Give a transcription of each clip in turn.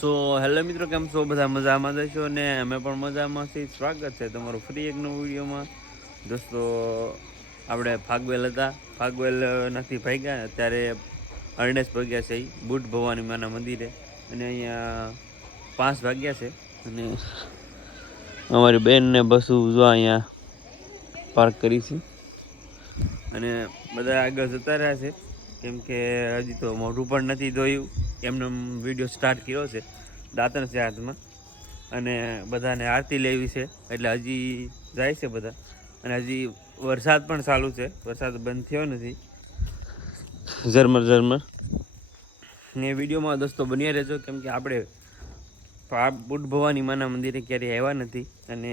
So hello મિત્રો, કેમ છો? બધા મજામાં જશો ને અમે પણ મજામાં છીએ. સ્વાગત છે તમારું ફરી એક નવું વિડીયોમાં. દોસ્તો, આપણે ફાગવેલ હતા, ફાગવેલ નથી ભાગ્યા. અત્યારે અરણેશ ભાગ્યા છે બુટ ભવાની માના મંદિરે, અને અહીંયા 5 વાગ્યા છે. અને અમારી બેનને બસું જો અહીંયા પાર્ક કરી છે, અને બધા આગળ જતા રહ્યા છે, કેમ કે હજી તો મોઢું પણ નથી ધોયું. એમનો વિડીયો સ્ટાર્ટ કર્યો છે, દાંતણ છે હાથમાં, અને બધાને આરતી લેવી છે, એટલે હજી જાય છે બધા. અને હજી વરસાદ પણ ચાલુ છે, વરસાદ બંધ થયો નથી, ઝરમર ઝરમર. ને વિડીયોમાં દોસ્તો બન્યા રહેજો, કેમ કે આપણે બુટ ભવાની માના મંદિરે ક્યારેય આવ્યા નથી, અને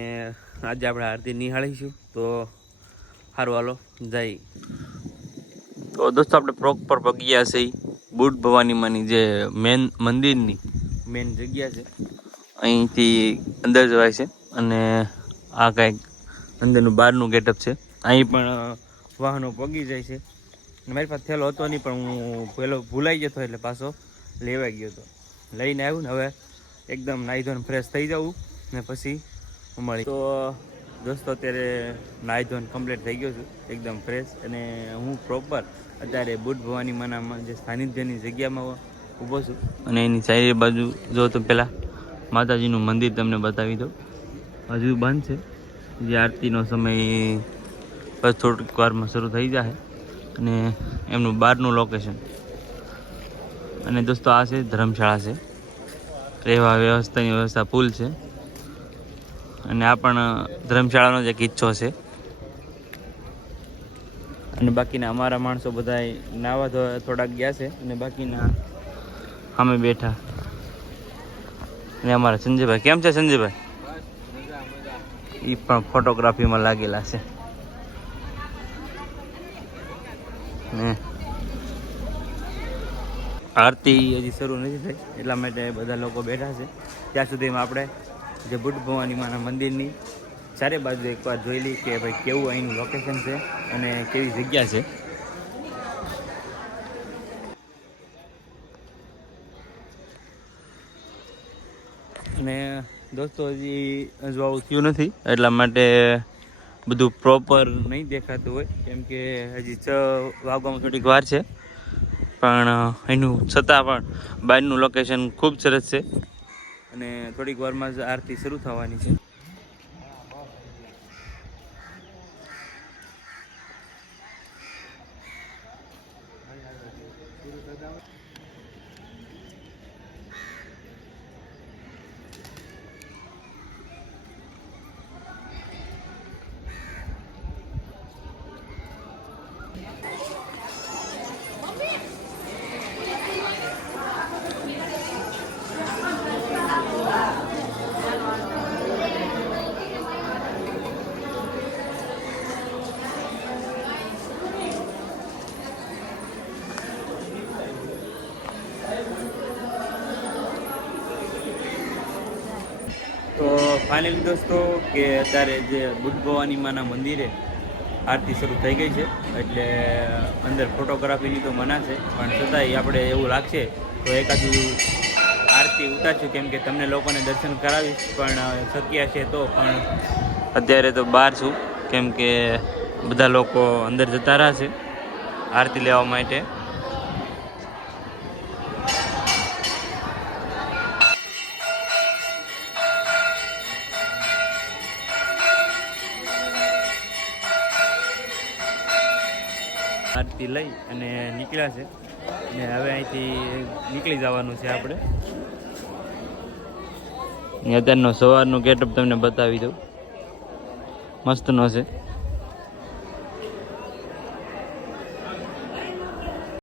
આજે આપણે આરતી નિહાળીશું. તો સારું, હાલો જાય. તો દોસ્તો, આપણે પ્રોપર પગ્યા છે બુટ ભવાની માની જે મેન મંદિરની મેન જગ્યા છે. અહીંથી અંદર જવાય છે, અને આ કાંઈક અંદરનું બહારનું ગેટઅપ છે. અહીં પણ વાહનો પગી જાય છે. મારી પાસે થેલો હતો નહીં, પણ હું પહેલો ભૂલાઈ ગયો હતો, એટલે પાછો લેવાઈ ગયો હતો. લઈને આવ્યું ને હવે એકદમ નાહી ધોઈને ફ્રેશ થઈ જવું, ને પછી મળી. તો દોસ્તો, અત્યારે નાહી ધોઈને કમ્પ્લીટ થઈ ગયો છું, એકદમ ફ્રેશ. અને હું પ્રોપર અત્યારે બુટ ભવાની માના જે સાનિધ્યની જગ્યામાં ઊભો છું. અને એની ચારે બાજુ જો તો પહેલાં માતાજીનું મંદિર તમને બતાવી દો. હજુ બંધ છે, જે આરતીનો સમય બસ થોડીક વારમાં શરૂ થઈ જાય. અને એમનું બહારનું લોકેશન. અને દોસ્તો, આ છે ધર્મશાળા છે, રહેવા વ્યવસ્થાની વ્યવસ્થા ફૂલ છે. અને આ પણ ધર્મશાળાનો જ એક હિસ્સો છે. અને બાકીના અમારા માણસો બધા નાવા ધોવા થોડાક ગયા છે, અને બાકીના અમે બેઠા. અને અમારા સંજયભાઈ, કેમ છે સંજયભાઈ? એ પણ ફોટોગ્રાફીમાં લાગેલા છે. ને આરતી હજી શરૂ નથી થઈ, એટલા માટે બધા લોકો બેઠા છે. ત્યાં સુધીમાં આપણે જે બુટ ભવાની માના મંદિરની ચારે બાજુ એકવાર જોઈ લઈ કે ભાઈ કેવું અહીંનું લોકેશન છે અને કેવી જગ્યા છે. અને દોસ્તો, હજી હજુ આવું થયું નથી, એટલા માટે બધું પ્રોપર નહીં દેખાતું હોય, કેમ કે હજી 6 વાગવામાં થોડીક વાર છે. પણ એનું છતાં પણ બહારનું લોકેશન ખૂબ સરસ છે, અને થોડીક વારમાં જ આરતી શરૂ થવાની છે. તો ફાઇનલી દોસ્તો, કે અત્યારે જે બુટ ભવાની માના મંદિરે આરતી શરૂ થઈ ગઈ છે, એટલે અંદર ફોટોગ્રાફીની તો મના છે, પણ છતાંય આપણે એવું લાગશે તો એકાદું આરતી ઉતારશું, કેમ કે તમને લોકોને દર્શન કરાવીશ. પણ શક્ય છે તો પણ અત્યારે તો બહાર છું, કેમ કે બધા લોકો અંદર જતા રહ્યા છે આરતી લેવા માટે. આરતી લઈ અને નીકળ્યા છે, ને હવે અહીંથી નીકળી જવાનું છે આપણે. અત્યારનો સવારનો ગેટઅપ તમને બતાવી દઉં, મસ્તનો છે.